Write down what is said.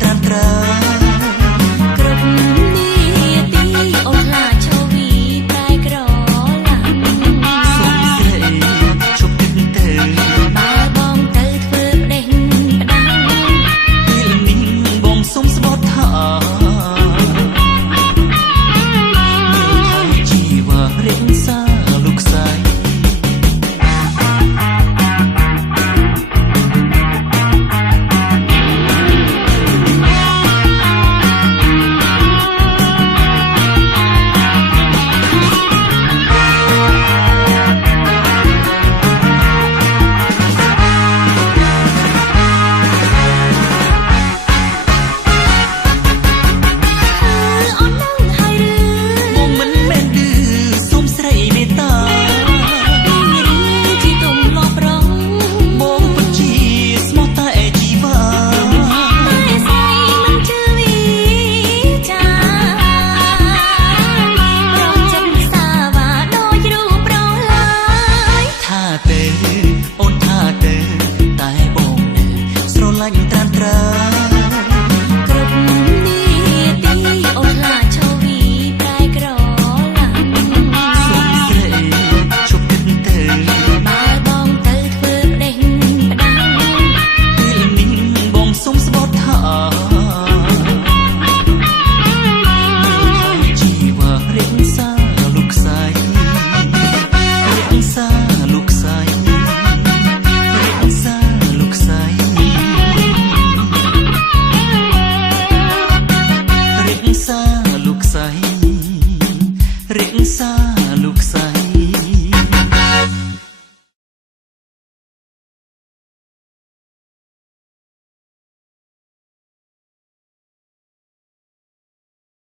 ត្រាំត្រើគ្រប់នាទីអូនខ្លាចឈរវីតែក្រឡាំសុំស្រីជប់ទឹកទៅបើបងទៅធ្វើផ្ដេសផ្ដាំពេលនេះបងសុំស្បត់ថាជីវ៉ារិញសាលោកស្រីត្រាំត្រើគ្រប់នាទីអូនខ្លាចឈរវីតែក្រឡាំសុំស្រីជប់ទឹកទៅបើបងទៅធ្វើផ្ដេសផ្ដាំពេលនេះបងសុំស្បត់ថា